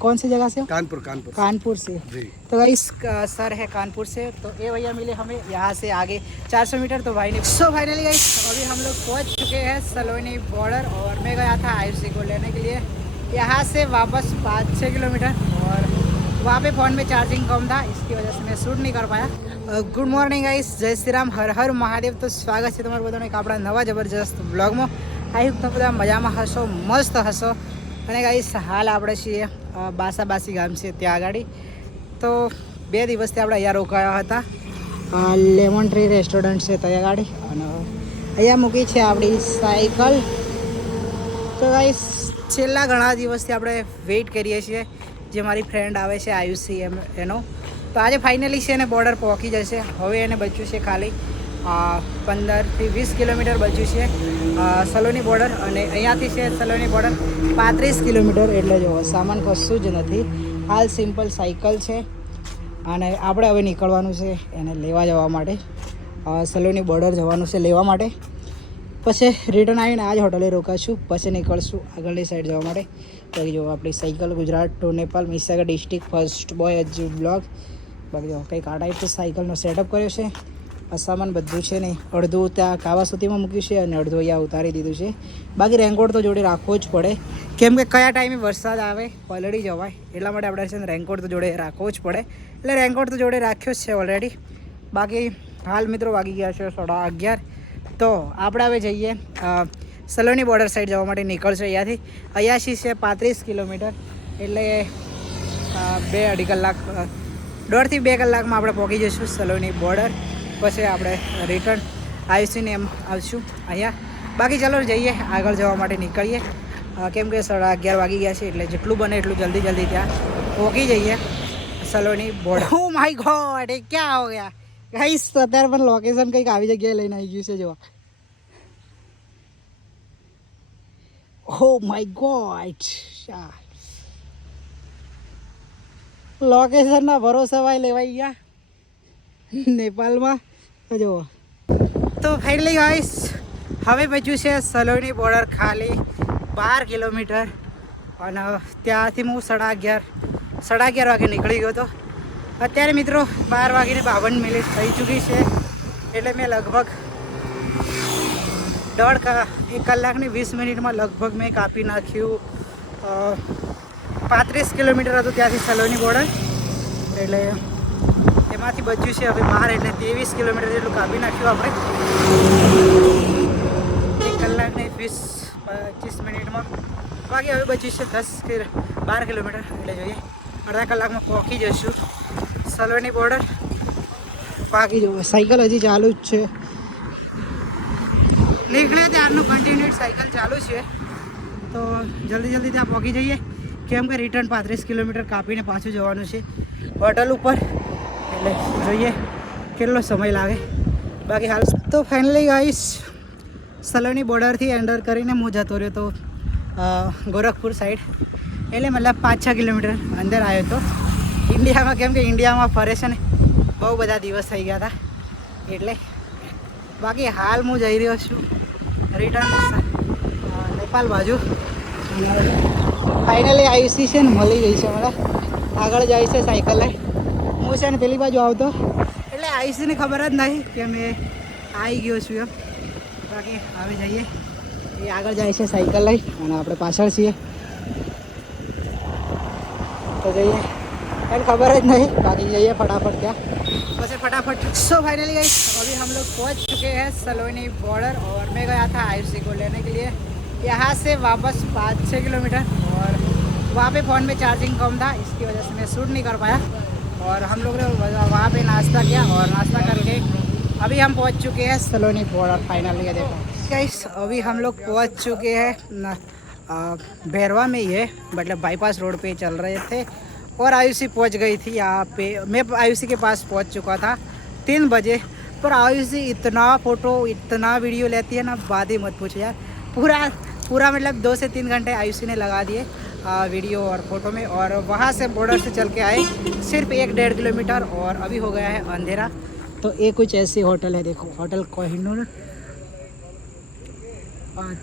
कौन सी जगह से हो? कानपुर कानपुर कानपुर से। जी। तो गाइस सर है कानपुर से, तो ये भैया मिले हमें यहाँ से आगे 400 मीटर। तो भाई ने सो फाइनली गाइस अभी हम लोग पहुँच चुके हैं सलोनी बॉर्डर। और मैं गया था आयुषी को लेने के लिए यहाँ से वापस 5-6 किलोमीटर, और वहाँ पे फ़ोन में चार्जिंग कम था, इसकी वजह से मैं शूट नहीं कर पाया। गुड मॉर्निंग गाइस, जय श्री राम, हर हर महादेव। तो स्वागत है તમારું બધાનું એક આપણા નવા જબરજસ્ત બ્લોગમાં। આઈ હોપ તમે બધા મજામાં હશો, મસ્ત હશો। અને ગાઈસ હાલ આપણે છીએ બાસાબાસી ગામ છે ત્યાં આગળ। તો 2 દિવસથી આપણે અહીંયા રોકાયા હતા। લેમન ટ્રી રેસ્ટોરન્ટ છે ત્યાં આગળ, અને અહીંયા મૂકી છે આપણી સાયકલ। તો ગાઈસ છેલ્લા ઘણા દિવસથી આપણે વેઇટ કરીએ છીએ, જે મારી ફ્રેન્ડ આવે છે આયુષી એનો। તો આજે ફાઇનલી છે એને બોર્ડર પહોંચી જશે। હવે એને બચ્યું છે ખાલી 15 થી 20 કિલોમીટર બચ્યું છે સલોની બોર્ડર, અને અહીંયાથી છે સલોની બોર્ડર 35 કિલોમીટર। એટલે જો સામાન કશું જ નથી, હાલ સિમ્પલ સાયકલ છે, અને આપણે હવે નીકળવાનું છે એને લેવા જવા માટે। સલોની બોર્ડર જવાનું છે લેવા માટે, પછી રિટર્ન આવીને આ જ હોટલે રોકાશું, પછી નીકળશું આગળની સાઈડ જવા માટે। તો જો આપણી cycle Gujarat to Nepal Mahisagar district first boy અજુ બ્લોગ। બાકી જો કંઈક આ ટાઈપ સાયકલનો સેટઅપ કર્યો છે। આ સામાન બધું છે ને અડધું ત્યાં કાવાસુતીમાં મૂક્યું છે, અને અડધું અહીંયા ઉતારી દીધું છે। બાકી રેનકોટ તો જોડે રાખવો જ પડે, કેમ કે કયા ટાઈમે વરસાદ આવે પલળી જવાય, એટલા માટે આપણે છે ને રેનકોટ તો જોડે રાખવો જ પડે। એટલે રેનકોટ તો જોડે રાખ્યો જ છે ઓલરેડી। બાકી હાલ મિત્રો વાગી ગયા છે 11:30। તો આપણે હવે જઈએ સલોની બોર્ડર સાઈડ જવા માટે નીકળશું અહીંયાથી। અહીંયાથી છે 35 કિલોમીટર, એટલે 2-2.5 કલાક, 1.5 થી 2 કલાકમાં આપણે પહોંચી જઈશું સલોની બોર્ડર। પછી આપણે રિટર્ન આવીશું એમ આવશું અહીંયા। બાકી ચાલો જઈએ આગળ જવા માટે નીકળીએ, કેમ કે 11:30 વાગી ગયા છે, એટલે જેટલું બને એટલું જલ્દી ત્યાં પહોંચી જઈએ Saloni border. Oh my god, એ ક્યાં હો ગયા ગાઈસ? તો અત્યારે પણ લોકેશન કંઈક આવી જગ્યાએ લઈને આવી ગયું છે જો। ઓ માય ગોડ, લોકેશનના ભરોસે ભાઈ લેવાઈ ગયા નેપાળમાં જો। તો ફાઇનલી ગાઈસ હવે બચ્યું છે સલોની બોર્ડર ખાલી 12 કિલોમીટર, અને ત્યાંથી હું 11:30 વાગે નીકળી ગયો હતો। અત્યારે મિત્રો 12:52 થઈ ચૂકી છે, એટલે મેં લગભગ 1 કલાક ને 20 મિનિટમાં લગભગ મેં કાપી નાખ્યું 35 કિલોમીટર હતું ત્યાંથી સલોની બોર્ડર। એટલે એમાંથી બચ્યું છે હવે 12, એટલે 23 કિલોમીટર જેટલું કાપી નાખ્યું આપણે 1 કલાક ને 20-25 મિનિટમાં। બાકી હવે બચ્યું છે 12 કિલોમીટર, એટલે જોઈએ અડધા કલાકમાં પહોંચી જઈશું સલોની બોર્ડર। બાકી જો સાયકલ હજી ચાલુ જ છે, નીકળે ત્યારનું કન્ટિન્યુઅસ સાયકલ ચાલુ છે। તો જલ્દી ત્યાં પહોંચી જઈએ, કેમ કે રિટર્ન 35 કિલોમીટર કાપીને પાછું જવાનું છે હોટલ ઉપર, એટલે જોઈએ કેટલો સમય લાગે। બાકી હાલ તો ફાઇનલી ગાઈસ સલોની બોર્ડરથી એન્ટર કરીને હું જતો રહ્યો તો ગોરખપુર સાઈડ, એટલે મતલબ 5-6 કિલોમીટર અંદર આવ્યો હતો ઇન્ડિયામાં, કેમ કે ઇન્ડિયામાં ફરે છે ને બહુ બધા દિવસ થઈ ગયા હતા એટલે। બાકી હાલ હું જઈ રહ્યો છું રિટર્ન નેપાલ બાજુ। ફાઇનલી આયુષી છે ને મળી ગઈ છે મને, આગળ જાય છે સાયકલ લઈ, હું છે ને પેલી બાજુ આવતો, એટલે આયુષીને ખબર જ નહીં કે મેં આવી ગયો છું એમ। બાકી હવે જઈએ, એ આગળ જાય છે સાયકલ લઈ, અને આપણે પાછળ છીએ, તો જઈએ, એને ખબર જ नहीं। बाकी जाइए फटाफट क्या बस फटाफट। सो फाइनली गाइस अभी हम लोग पहुंच चुके हैं सलोनी बॉर्डर, और मैं गया था आयुषी को लेने के लिए यहाँ से वापस 5-6 किलोमीटर, और वहाँ पे फ़ोन में चार्जिंग कम था, इसकी वजह से मैं शूट नहीं कर पाया। और हम लोग ने वहाँ पे नाश्ता किया, और नाश्ता करके अभी हम पहुँच चुके हैं सलोनी बॉर्डर फाइनली। ये देखो गाइस अभी हम लोग पहुँच चुके हैं भैरवा में, ये मतलब बाईपास रोड पे चल रहे थे, और आयुषी पहुंच गई थी यहाँ पे। मैं आयुषी के पास पहुंच चुका था 3 बजे, पर आयुषी इतना फ़ोटो इतना वीडियो लेती है ना, बात ही मत पूछो यार। पूरा मतलब 2 से 3 घंटे आयुषी ने लगा दिए वीडियो और फ़ोटो में। और वहाँ से बॉर्डर से चल के आए सिर्फ 1-1.5 किलोमीटर, और अभी हो गया है अंधेरा। तो ये कुछ ऐसी होटल है, देखो होटल कोहिनूर।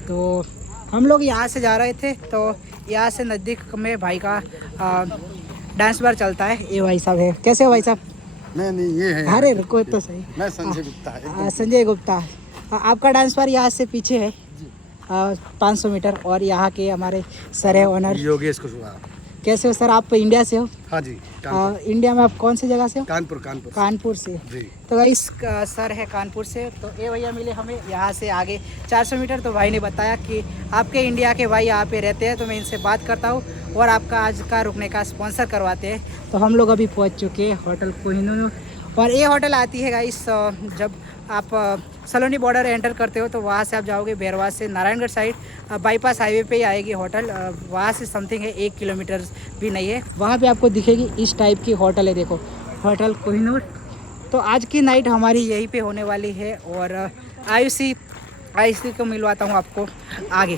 तो हम लोग यहाँ से जा रहे थे, तो यहाँ से नज़दीक में भाई का डांस बार चलता है। ये भाई साहब है। कैसे हो भाई साहब? नहीं ये है। अरे रुको तो सही। मैं संजय गुप्ता है। संजय गुप्ता। आपका डांस बार यहाँ से पीछे है 500 मीटर, और यहाँ के हमारे सर है ओनर योगेश कुशवाहा। कैसे हो सर? आप इंडिया से हो? हाँ जी। इंडिया में आप कौन सी जगह से हो? कानपुर। कानपुर से जी। तो भाई सर है कानपुर से, तो ये भैया मिले हमें यहाँ से आगे 400 मीटर। तो भाई ने बताया कि आपके इंडिया के भाई यहाँ पे रहते हैं, तो मैं इनसे बात करता हूँ और आपका आज का रुकने का स्पॉन्सर करवाते हैं। तो हम लोग अभी पहुँच चुके हैं होटल कोहिनूर, और ये होटल आती है गाइस जब आप सलोनी बॉर्डर एंटर करते हो, तो वहाँ से आप जाओगे बैरवा से नारायणगढ़ साइड, बाईपास हाईवे पे ही आएगी होटल। वहाँ से समथिंग है 1 किलोमीटर भी नहीं है। वहाँ पे आपको दिखेगी इस टाइप की होटल है, देखो होटल कोहिनूर। तो आज की नाइट हमारी यहीं पे होने वाली है, और आयुषी को मिलवाता हूँ आपको आगे।